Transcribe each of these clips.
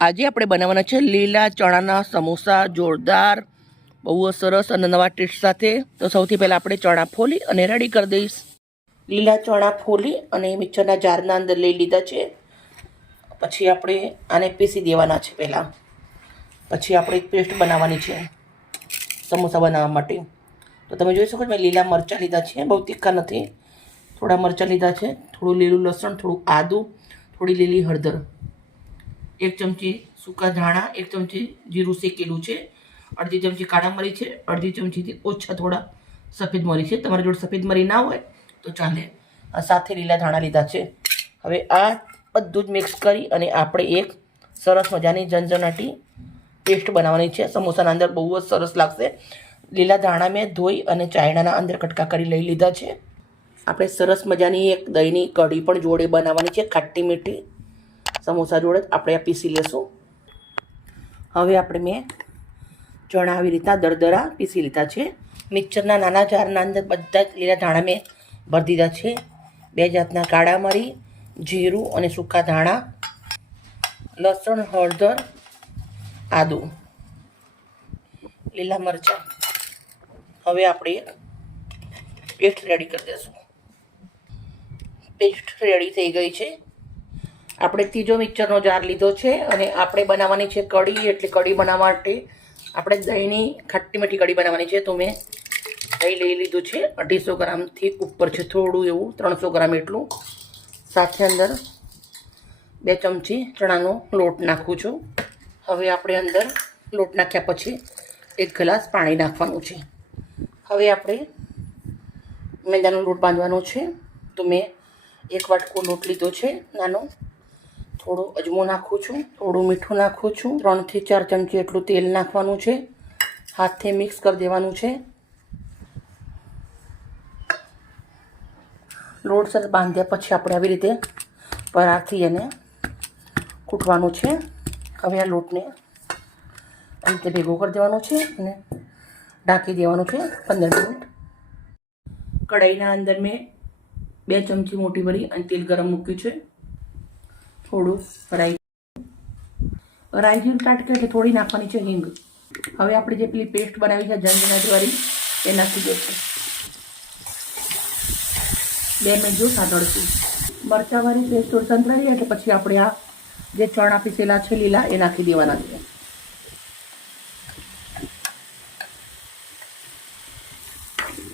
આજે આપણે બનાવવાના છે લીલા ચણાના સમોસા, જોરદાર, બહુ જ સરસ અને નવા ટેસ્ટ સાથે. તો સૌથી પહેલાં આપણે ચણા ફોલી અને રેડી કરી દઈશ. લીલા ચણા ફોલી અને મિક્સરના જારના અંદર લઈ લીધા છે. પછી આપણે આને પીસી દેવાના છે પહેલાં. પછી આપણે એક પેસ્ટ બનાવવાની છે સમોસા બનાવવા માટે. તો તમે જોઈ શકો છો મેં લીલા મરચાં લીધા છે, બહુ તીખા નથી. થોડા મરચાં લીધા છે, થોડું લીલું લસણ, થોડું આદું, થોડી લીલી હળદર, 1 ચમચી સૂકા ધાણા, 1 ચમચી જીરું શેકેલું છે, અડધી ચમચી કાળા મરી છે, અડધી ચમચીથી ઓછા થોડા સફેદ મરી છે. તમારી જોડે સફેદ મરી ના હોય તો ચાલે. સાથે લીલા ધાણા લીધા છે. હવે આ બધું જ મિક્સ કરી અને આપણે એક સરસ મજાની ઝણઝણાટી પેસ્ટ બનાવવાની છે. સમોસાના અંદર બહુ જ સરસ લાગશે. લીલા ધાણા મેં ધોઈ અને ચાયણાના અંદર કટકા કરી લઈ લીધા છે. આપણે સરસ મજાની એક દહીંની કઢી પણ જોડે બનાવવાની છે, ખાટી મીઠી. સમોસા જોડે આપણે આ પીસી લેશું. હવે આપણે મેં ચણા આવી રીતના દરદરા પીસી લીધા છે. મિક્સરના નાના જારના અંદર બધા જ લીલા ધાણા મેં ભરી દીધા છે. 2 જાતના કાળા મરી, જીરું અને સૂકા ધાણા, લસણ, હળદર, આદું, લીલા મરચાં. હવે આપણે પેસ્ટ રેડી કરી દઈશું. પેસ્ટ રેડી થઈ ગઈ છે. આપણે ત્રીજો મિક્સરનો જાર લીધો છે અને આપણે બનાવવાની છે કઢી. એટલે કઢી બનાવવા માટે આપણે દહીંની ખાટી મીઠી કઢી બનાવવાની છે. તો મેં દહીં લઈ લીધું છે, 250 ગ્રામથી ઉપર છે, થોડું એવું 300 ગ્રામ એટલું. સાથે અંદર 2 ચમચી ચણાનો લોટ નાખું છું. હવે આપણે અંદર લોટ નાખ્યા પછી 1 ગ્લાસ પાણી નાખવાનું છે. હવે આપણે મેંદાનો લોટ બાંધવાનો છે. તો મેં 1 વાટકો લોટ લીધો છે નાનો. થોડો અજમો નાખું છું, થોડું મીઠું નાખું છું, 3 થી 4 ચમચી એટલું તેલ નાખવાનું છે. હાથથી મિક્સ કરી દેવાનું છે. લોટ સરસ બાંધ્યા પછી આપણે આવી રીતે પરાઠથી એને કૂટવાનું છે. હવે આ લોટને આ રીતે ભેગો કરી દેવાનો છે અને ઢાંકી દેવાનું છે 15 મિનિટ. કઢાઈના અંદર મેં 2 ચમચી મોટી ભરી અને તેલ ગરમ મૂક્યું છે. થોડું રાઈ જીરું ટાટકે એટલે થોડી નાખવાની છે હિંગ. હવે આપણે જે પેલી પેસ્ટ બનાવી છે ઝણઝણાટવાળી એ નાખી દઈશું. 2 મિનિટ જો સાંતળશું. મરચાંવાળી પેસ્ટ થોડી સંતળાવી એટલે પછી આપણે આ જે ચણા પીસેલા છે લીલા એ નાખી દેવાના છે.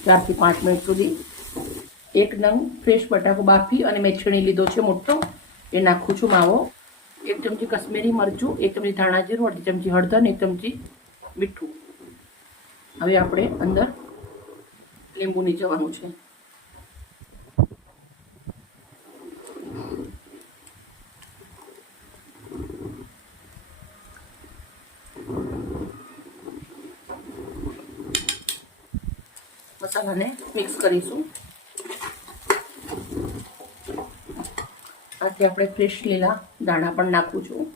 ચારથી 5 મિનિટ સુધી. 1 નંગ ફ્રેશ બટાકો બાફી અને મેં છીણી લીધો છે મોટો, એ નાખું છું માવો. 1 ચમચી કશ્મીરી મરચું, 1 ચમચી ધાણા જીરું, અડધી ચમચી હળદર, 1 ચમચી મીઠું. હવે આપણે અંદર લીંબુ નીચવાનું છે. મસાલાને મિક્સ કરીશું. આથી આપણે ફ્રેશ લીલા દાણા પણ નાખું છું.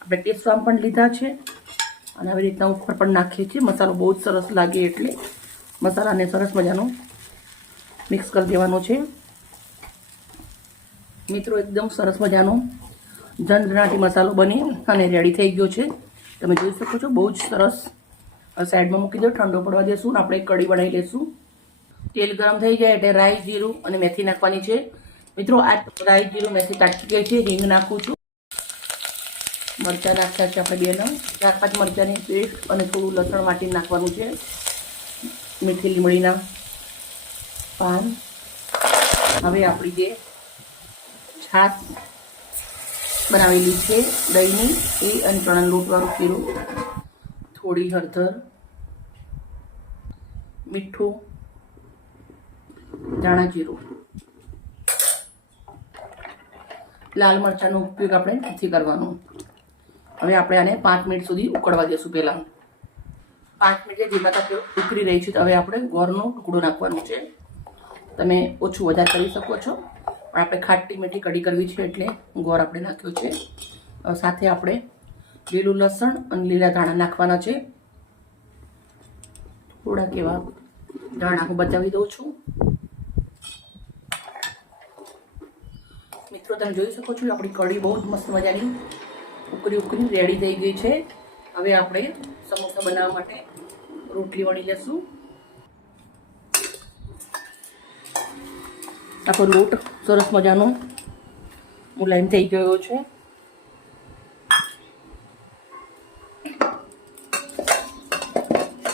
આપણે ટેસ્ટમાં પણ લીધા છે અને આવી રીતના ઉપર પણ નાખીએ છીએ. મસાલો બહુ જ સરસ લાગે એટલે મસાલાને સરસ મજાનો મિક્સ કરી દેવાનો છે. મિત્રો એકદમ સરસ મજાનો ઝણઝણાટી મસાલો બની અને રેડી થઈ ગયો છે. તમે જોઈ શકો છો, બહુ જ સરસ. સાઈડમાં મૂકી દો, ઠંડો પડવા દેશું. આપણે કઢી બનાવી લઈશું. તેલ ગરમ થઈ જાય એટલે રાઈ, જીરું અને મેથી નાખવાની છે. મિત્રો આ રાઈ, જીરું, મેથી તાટકી ગઈ છે. હિંગ નાખું છું. મરચાં નાખ્યા છે આપણે 2 નંગ, 4-5 મરચાંની પેસ્ટ અને થોડું લસણ વાટીને નાખવાનું છે. મીઠી લીમડીના પાન. હવે આપણી જે છાશ બનાવેલી છે દહીંની એ અને ચણાનો લોટવાળું ખીરું, થોડી હળદર, મીઠું, ધાણા જીરું, લાલ મરચાંનો ઉપયોગ આપણે નથી કરવાનો. હવે આપણે આને 5 મિનિટ સુધી ઉકળવા દઈશું. પહેલાં 5 મિનિટે ધીમા તાપે ઉકળી રહી છે. તો હવે આપણે ગોળનો ટુકડો નાખવાનો છે. તમે ઓછું વધારે કરી શકો છો, પણ આપણે ખાટી મીઠી કઢી કરવી છે એટલે ગોળ આપણે નાખ્યો છે. સાથે આપણે લીલું લસણ અને લીલા ધાણા નાખવાના છે. થોડાક એવા ધાણા હું બચાવી દઉં છું. મિત્રો તમે જોઈ શકો છો આપણી કઢી બહુ જ મસ્ત મજાની ઉકળી ઉકળી રેડી થઈ ગઈ છે. હવે આપણે સમોસા બનાવવા માટે રોટલી વણી લેશું. આપણો લોટ સરસ મજાનો મુલાયમ થઈ ગયો છે.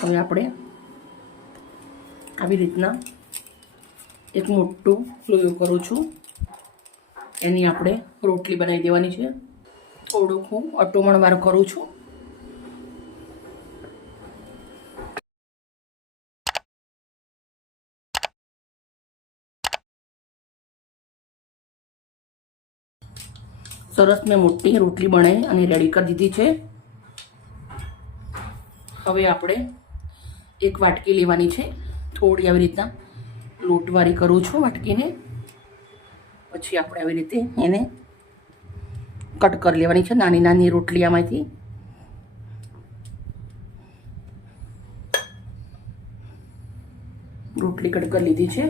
હવે આપણે આવી રીતના એક મોટું લોયો કરું છું. એની આપણે રોટલી બનાવી દેવાની છે. થોડુંક હું અટોમણવાર કરું છું. સરસ મેં મોટી રોટલી બનાવી અને રેડી કરી દીધી છે. હવે આપણે એક વાટકી લેવાની છે. થોડી આવી રીતના લોટવાળી કરું છું વાટકીને. પછી આપણે આવી રીતે એને કટ કરી લેવાની છે નાની નાની રોટલી આમાંથી. રોટલી કટ કરી લીધી છે.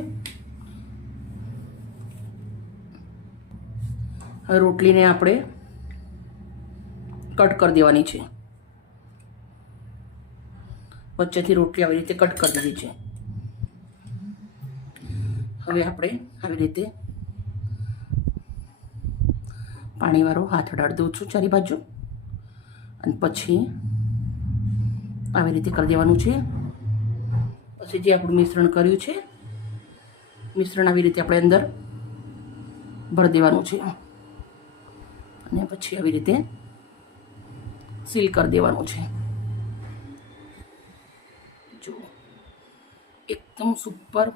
હવે રોટલીને આપણે કટ કરી દેવાની છે. વચ્ચેથી રોટલી આવી રીતે કટ કરી દીધી છે. હવે આપણે આવી રીતે પાણીવાળો હાથ અડાડી દઉં છું ચારે બાજુ અને પછી આવી રીતે કરી દેવાનું છે. પછી જે આપણું મિશ્રણ કર્યું છે મિશ્રણ આવી રીતે આપણે અંદર ભરી દેવાનું છે અને પછી આવી રીતે સીલ કરી દેવાનું છે. જો એકદમ સુપર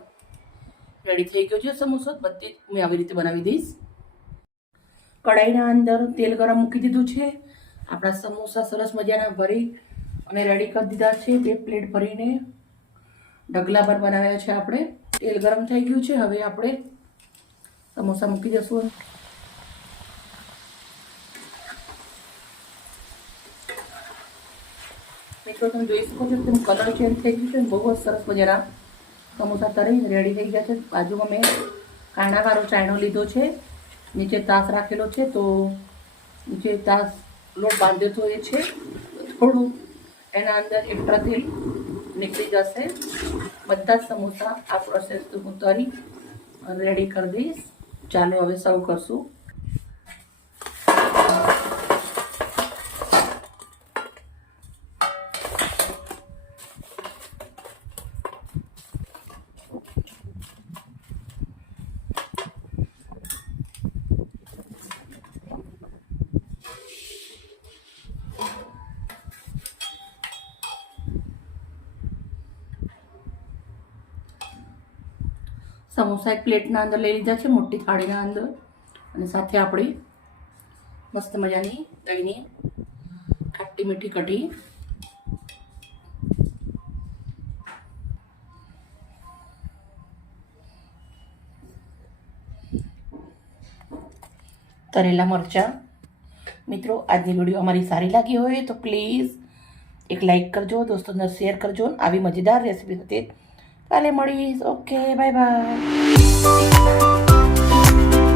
રેડી થઈ ગયો છે સમોસા. બધી મેં આવી રીતે બનાવી દઈશ. કઢાઈના અંદર તેલ ગરમ મૂકી દીધું છે. આપણા સમોસા સરસ મજાના ભરી અને રેડી કરી દીધા છે. 2 પ્લેટ ભરીને ઢગલા પર બનાવ્યા છે આપણે. તેલ ગરમ થઈ ગયું છે. હવે આપણે સમોસા મૂકી દઈશું. મિત્રો તમે જોઈ શકો છો એકદમ કલર ચેન્જ થઈ ગયું છે. બહુ જ સરસ મજાના સમોસા તરી રેડી થઈ ગયા છે. બાજુમાં મેં કાણાવાળો ચાયણો લીધો છે. નીચે તાસ રાખેલો છે તો નીચે તાસ લોટ બાંધ્યો તો એ છે. થોડું એના અંદર એક્સ્ટ્રા તેલ નીકળી જશે. બધા જ સમોસા આ પ્રોસેસ તો હું તરી રેડી કરી દઈશ. ચાલો હવે સર્વ કરશું. સમોસા એક પ્લેટના અંદર લઈ લીધા છે, મોટી થાળીના અંદર. અને સાથે આપણે મસ્ત મજાની દહીંની ખાટી મીઠી કઢી, તરેલા મરચાં. મિત્રો આજની વિડીયો અમારી સારી લાગી હોય તો પ્લીઝ એક લાઈક કરજો, દોસ્તોને શેર કરજો. આવી મજેદાર રેસીપી સાથે કાલે મળીશ. Okay, bye bye.